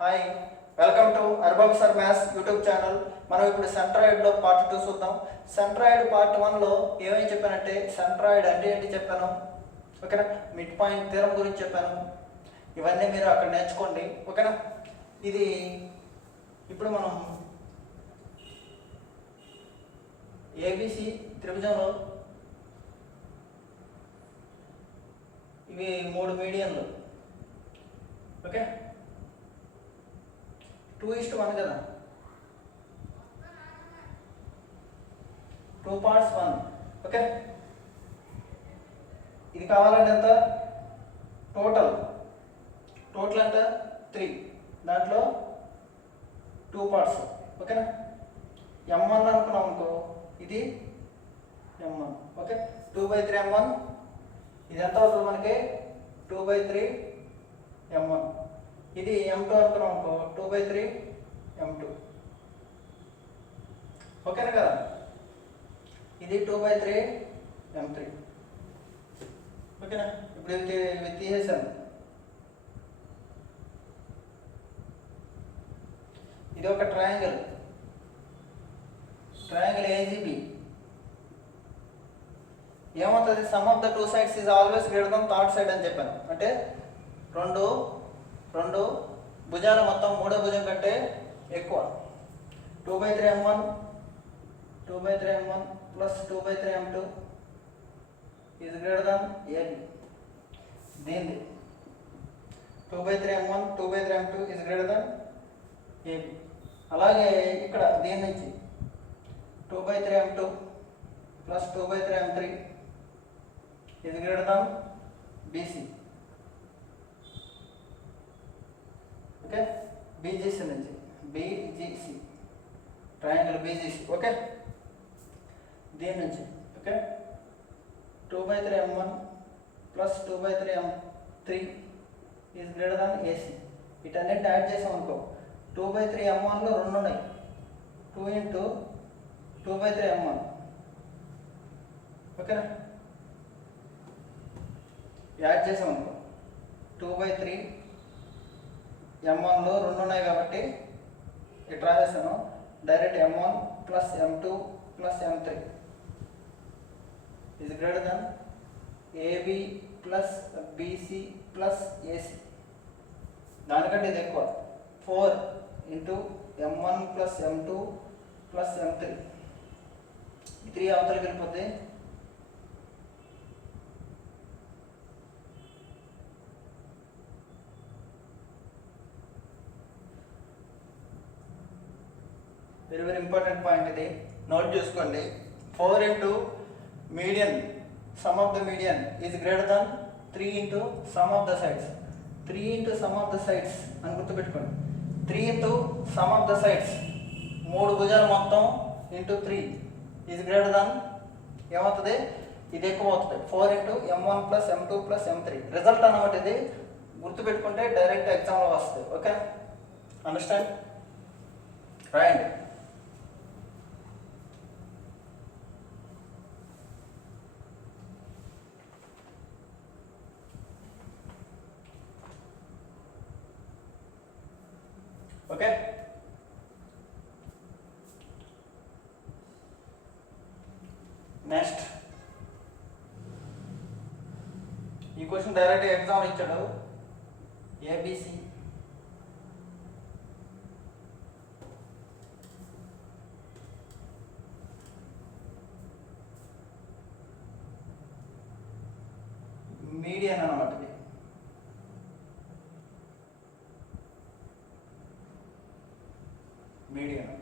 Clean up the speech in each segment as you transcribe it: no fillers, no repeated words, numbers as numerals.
Hi, welcome to Arbab sir maths YouTube channel. మనం ఇప్పుడు సెంట్రాయిడ్లో part 2 చూద్దాం. సెంట్రాయిడ్ పార్ట్ 1లో ఏమేమి చెప్పానంటే సెంట్రాయిడ్ అంటే ఏంటి చెప్పాను, ఓకేనా. మిడ్ పాయింట్ థియరం గురించి చెప్పాను. ఇవన్నీ మీరు అక్కడ నేర్చుకోండి, ఓకేనా. ఇది ఇప్పుడు మనం ఏబిసి త్రిభుజంలో ఇవి 3 మీడియన్లు, ఓకే. 2:1 కదా, 2 parts 1, ఓకే. ఇది కావాలంటే ఎంత టోటల్ అంటే 3, దాంట్లో 2 parts, ఓకేనా. m1 అనుకున్నాం అనుకో, ఇది m1, ఓకే. 2/3 m1, ఇది ఎంత అవుతుంది మనకి 2/3 m1. ఇది m2 అనుకున్నాం అనుకో, 2/3 m2, ఓకేనా కదా. ఇది 2/3 m3, ఓకేనా. ఇప్పుడు ఇవి తీసేసాను. ఇది ఒక ట్రయాంగిల్ ఏజీబీ. ఏమవుతుంది, some of the two sides is always greater than third side అని చెప్పాను. అంటే రెండు భుజాలు మొత్తం మూడో భుజం కంటే ఎక్కువ. 2/3 m1 plus 2/3 m2 is greater than AB. దీనిది 2/3 m1 2/3 m2 is greater than AB. అలాగే ఇక్కడ దీని నుంచి 2/3 m2 plus 2/3 m3 is greater than BC, okay. BGC నుంచి బీజీసీ ట్రయాంగిల్ బీజీసీ, ఓకే. దీని నుంచి, okay, 2/3 m1 plus 2/3 m3 is greater than AC. వీటన్నిటిని add చేసాం అనుకో, 2/3 m1లో 2 ఉన్నాయి, 2 ఇంటూ 2/3 m1, ఓకేనా. యాడ్ చేసాం అనుకో, 2/3 m1లో 2 ఉన్నాయి కాబట్టి ఇట్లా రాసేసాను. Direct m1 plus m2 plus m3 is greater than AB plus BC plus AC. దానికంటే ఇది ఎక్కువ, 4 into m1 plus m2 plus m3. 3 అవతలకి వెళ్ళిపోతే వెరీ ఇంపార్టెంట్ పాయింట్, ఇది నోట్ చేసుకోండి. 4 into median some of the median is greater than 3 into some of the sides. 3 into some of the sides అని గుర్తుపెట్టుకోండి. 3 into some of the sides, 3 భుజాలు మొత్తం into 3 is greater దాన్ ఏమవుతుంది, ఇది ఎక్కువ అవుతుంది. 4 into m1 plus m2 plus m3 result అన్నమాట. ఇది గుర్తుపెట్టుకుంటే డైరెక్ట్ ఎగ్జామ్లో వస్తుంది, ఓకే. అండర్స్టాండ్, రాయండి. ఓకే, నెక్స్ట్ ఈ క్వశ్చన్ డైరెక్ట్ ఎగ్జామ్ ఇచ్చాడు. ఏబిసి మీడియన్ అన్నమాట, ఇది మీడియన్,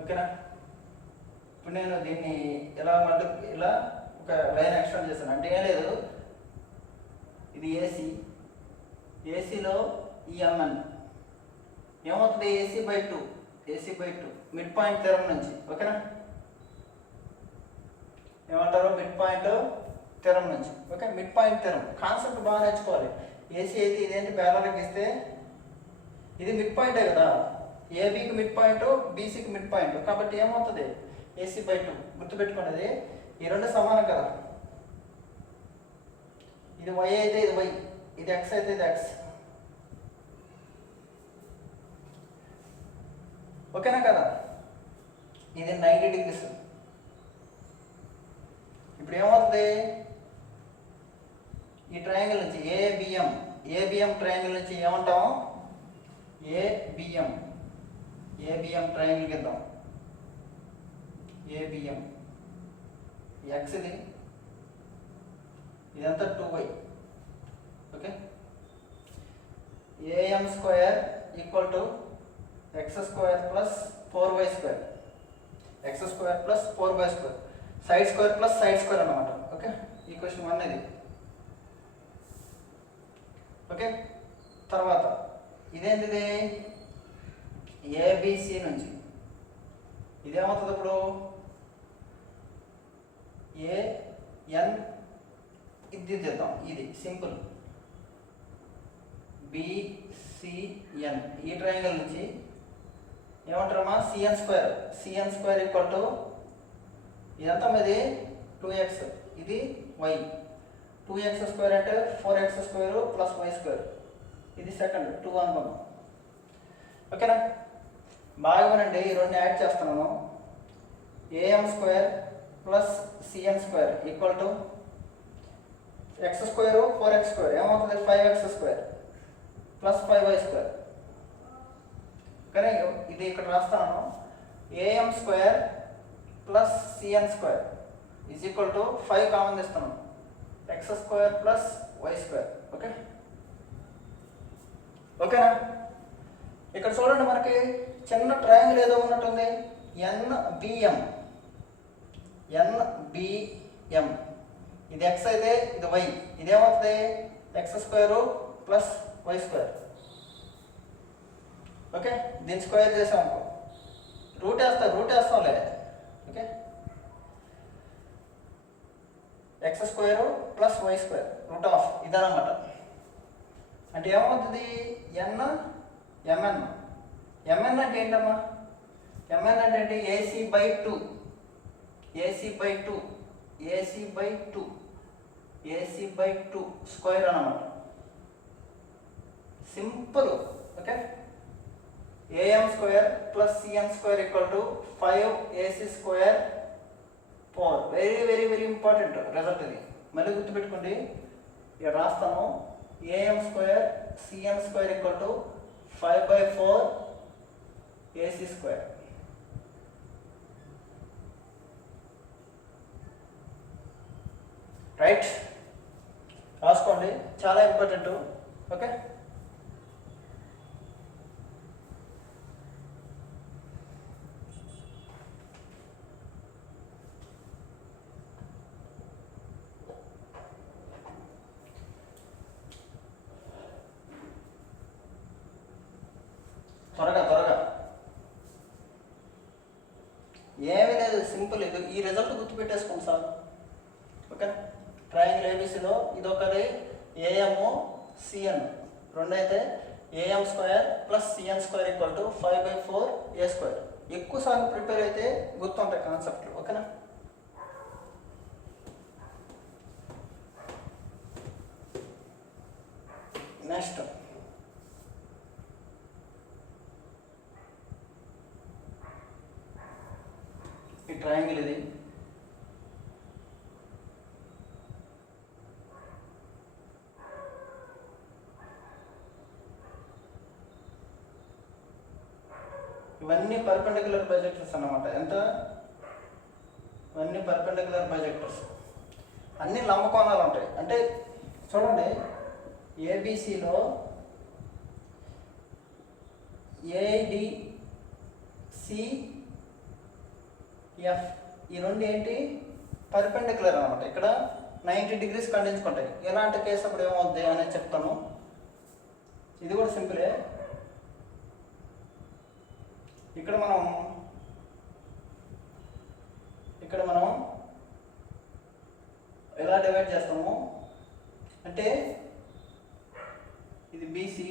ఓకేనా. ఇప్పుడు నేను దీన్ని ఇలా ఇలా ఒక లైన్ ఎక్స్టెండ్ చేశాను. అంటే ఏం లేదు, ఇది ఏసీలో ఈ ఎంఎన్ ఏమవుతుంది, AC by two mid point theorem నుంచి, ఓకేనా. ఏమంటారు, మిడ్ పాయింట్ థియరం నుంచి, okay. Mid point theorem concept బాగా నేర్చుకోవాలి. ఏసీ అయితే ఇదేంటి ప్యారలల్గా ఇస్తే ఇది మిడ్ పాయింటే కదా, ఏబీకి మిడ్ పాయింట్ బీసీకి మిడ్ పాయింట్, కాబట్టి ఏమవుతుంది AC/2 గుర్తుపెట్టుకోండి. ఈ రెండు సమానం కదా, ఇది y అయితే ఇది y, ఇది x అయితే ఇది x, ఓకేనా కదా? ఇది 90 degrees. ఇప్పుడు ఏమవుతుంది, ఈ ట్రయాంగిల్ నుంచి ఏబిఎం ట్రయాంగిల్ నుంచి ఏమంటాం, ఏబిఎం ట్రయాంగిల్ కిద్దాం. ఏబిఎం ఎక్స్ ఇదంతా 2y. Okay, AM square equal to x square plus 4y square, X square plus 4y square, side square plus side square అన్నమాట. ఓకే, ఈక్వేషన్ 1 ఇది. Okay, తర్వాత ఇదేంటిది, ABC నుంచి ఇదేమవుతుంది ఇప్పుడు, AN ఇది చేద్దాం, ఇది సింపుల్. బిసిఎన్ ఈ ట్రయాంగిల్ నుంచి ఏమంటారమ్మా, సిఎన్ స్క్వేర్ ఈక్వల్ టు ఇదంతా ఇది 2x, ఇది y. 2x స్క్వేర్ అంటే 4x square plus y square, ఇది సెకండ్ 2 అనుకున్నాం. ఓకేనా, బాగా వినండి, ఈ రెండు యాడ్ చేస్తున్నాను. AM square plus CN square equal to x square 4x square ఏమవుతుంది, 5x square plus 5y square. కానీ ఇది ఇక్కడ రాస్తాను, AM square plus CN square is equal to 5 common తీస్తున్నాం, x square plus y square. Okay, ఓకేనా? ఇక్కడ చూడండి, మనకి చిన్న ట్రయాంగిల్ ఏదో ఉన్నట్టుంది, ఎన్బిఎం. ఇది ఎక్స్ అయితే ఇది వై, ఇదేమవుతుంది, x square plus y square. Okay, దీన్ని స్క్వేర్ చేసాం అనుకో, రూట్ వేస్తాంలే. Okay, x square plus y square root of ఇదన్నమాట. అంటే ఏమవుతుంది, ఎంఎన్ అంటే ఏంటమ్మా, ఎంఎన్ అంటే ఏంటి, ఏసీ బై టూ స్క్వేర్ అన్నమాట. Simple. Okay, AM square plus CN square equal to 5ac square 4. Very very very important result ఇది, మళ్ళీ గుర్తుపెట్టుకోండి. ఇక్కడ రాస్తాను, AM square CN square equal to 5/4ac square. Right, రాసుకోండి, చాలా ఇంపార్టెంట్. ఓకే, త్వరగా ఏమీ లేదు, సింపుల్. ఇది ఈ రిజల్ట్ గుర్తుపెట్టేసుకోండి సార్. ఓకే, ట్రయాంగిల్ ఏబిసిలో ఇదొకటి ఏఎం సిఎన్, రెండైతే AM square plus CN square equal to 5/4a square. ఎక్కువ సార్లు ప్రిపేర్ అయితే గుర్తుంటాయి కాన్సెప్ట్లు. ఓకేనా, నెక్స్ట్ ఈ ట్రయాంగిల్ ఇది, ఇవన్నీ పర్పెండిక్యులర్ బైజెక్టర్స్ అన్నమాట. ఎంత, ఇవన్నీ పర్పెండిక్యులర్ బైజెక్టర్స్, అన్ని లంబకోణాలు ఉంటాయి. అంటే చూడండి, ఏబిసిలో ఏడిసిఎఫ్ ఈ రెండు ఏంటి, పర్పెండిక్యులర్ అనమాట. ఇక్కడ 90 degrees ఖండించుకుంటాయి. ఎలాంటి కేసు అప్పుడు ఏమవుద్ది అనేది చెప్తాను. ఇది కూడా సింపులే. ఇక్కడ మనం ఎలా డివైడ్ చేస్తాము అంటే, ఇది బీసీ,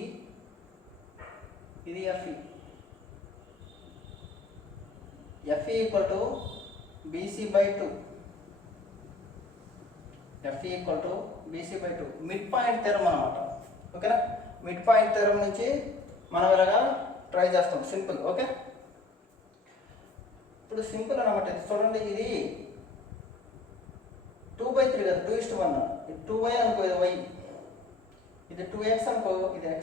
ఇది FE. FE equal to BC/2. FE=BC/2 mid point theorem అన్నమాట. ఓకేనా, మిడ్ పాయింట్ థియరం నుంచి మనం ఇలాగా ట్రై చేస్తాం. సింపుల్. ఓకే. ఇప్పుడు సింపుల్ అనమాట. ఇది చూడండి, ఇది 2/3 కదా, 2:1. ఇది 2y అనుకో, ఇది y. ఇది 2x అనుకో, ఇది x.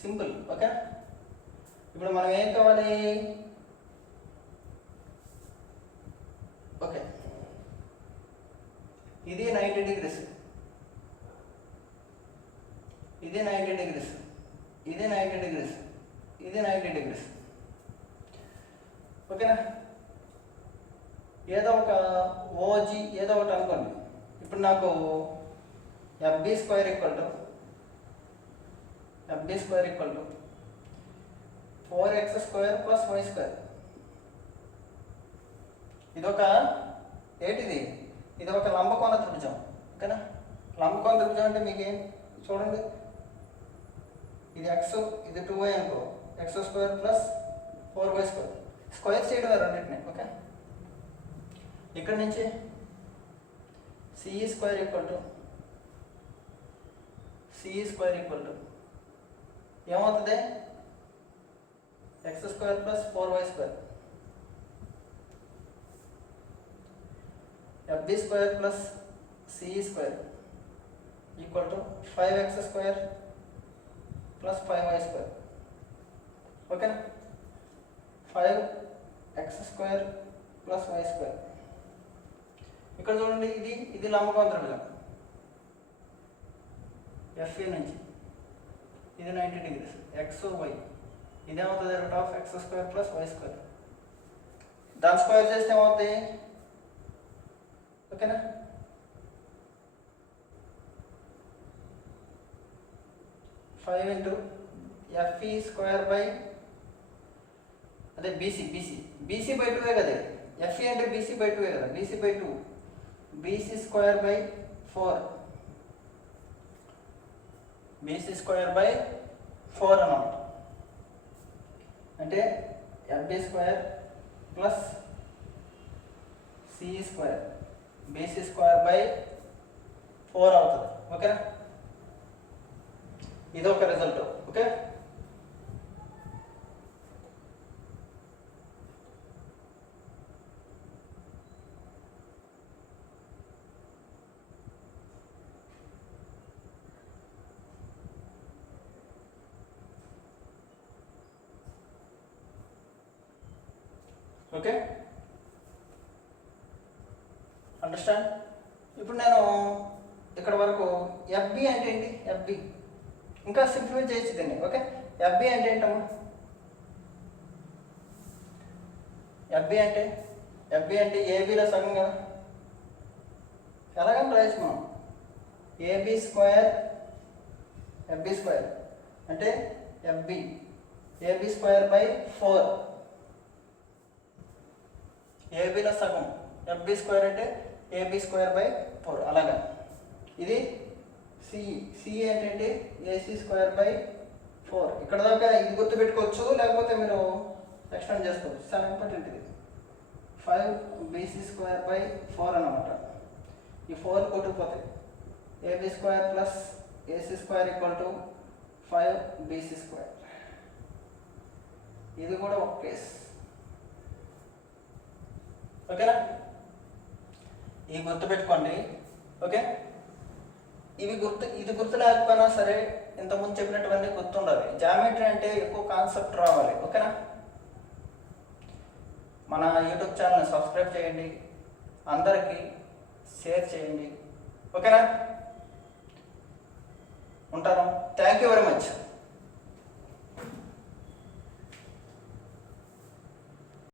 సింపుల్. ఓకే, ఇప్పుడు మనం ఏం కావాలి? ఓకే, ఇది 90 డిగ్రీస్, ఇది 90 డిగ్రీస్, ఇది 90 డిగ్రీస్, ఇది 90 డిగ్రీస్. ఓకేనా? ఏదో ఒక ఓజీ ఏదో ఒకటి అనుకోండి. ఇప్పుడు నాకు FB² = 4x² + y². ఇదొక ఏంటిది? ఇది ఒక లంబకోణ త్రిభుజం. ఓకేనా? లంబకోణ త్రిభుజం అంటే మీకు ఏం చూడండి, ఇది x, ఇది 2y అనుకో, x² + 4y². స్క్వేర్ చేయడం రెండింటిని. ఓకే, ఇక్కడ నుంచి CE² ఏమవుతుంది? x² + 4y². FB² + CE² = 5x² + 5y². ఓకేనా? 5x² + y². ఇక్కడ చూడండి, ఇది లంబకోణ త్రిభుజం FA నుంచి, ఇది 90 degrees, x y. ఇదేమవుతుంది? √(x² + y²). దాని స్క్వేర్ చేస్తే ఏమవుతుంది? ఓకేనా? ఫైవ్ ఇంటూ FE² అదే BC/2 కదా. FE అంటే BC/2 కదా, BC/2, BC² / 4, BC² / 4 అన్నమాట. అంటే FB² + CE², BC² / 4 అవుతుంది. ఓకేనా? ఇది ఒక రిజల్ట్. Okay, okay, understand? ఇప్పుడు నేను ఇక్కడ వరకు FB అంటే ఏంటి? FB ఇంకా సింప్లిఫై చేయొచ్చు దీన్ని. ఓకే, FB అంటే ఏంటమ్మా? FB అంటే ABలో సగం కదా. ఎలాగని రాయొచ్చు మనం? AB² FB² అంటే FB AB² / 4. ఏబీలో సగం, FB² అంటే AB² / 4. అలాగా. ఇది CE అంటే AC² / 4. ఇక్కడ దాకా ఇది గుర్తుపెట్టుకోవచ్చు, లేకపోతే మీరు ఎక్స్టెండ్ చేసుకోవచ్చు. చాలా ఇంపార్టెంట్ ఇది. 5BC² / 4 అన్నమాట. ఈ 4 కొట్టుకుపోతాయి. AB² + AC² = 5BC². ఇది కూడా ఒక కేస్. ఓకేనా? ఇవి గుర్తుపెట్టుకోండి. ఓకే, ఇది గుర్తు లేకపోయినా సరే ఇంతకుముందు చెప్పినటువంటి గుర్తుండాలి. జామెట్రీ అంటే ఎక్కువ కాన్సెప్ట్ రావాలి. ఓకేనా? మన యూట్యూబ్ ఛానల్ని సబ్స్క్రైబ్ చేయండి, అందరికీ షేర్ చేయండి. ఓకేనా? ఉంటాను. Thank you very much.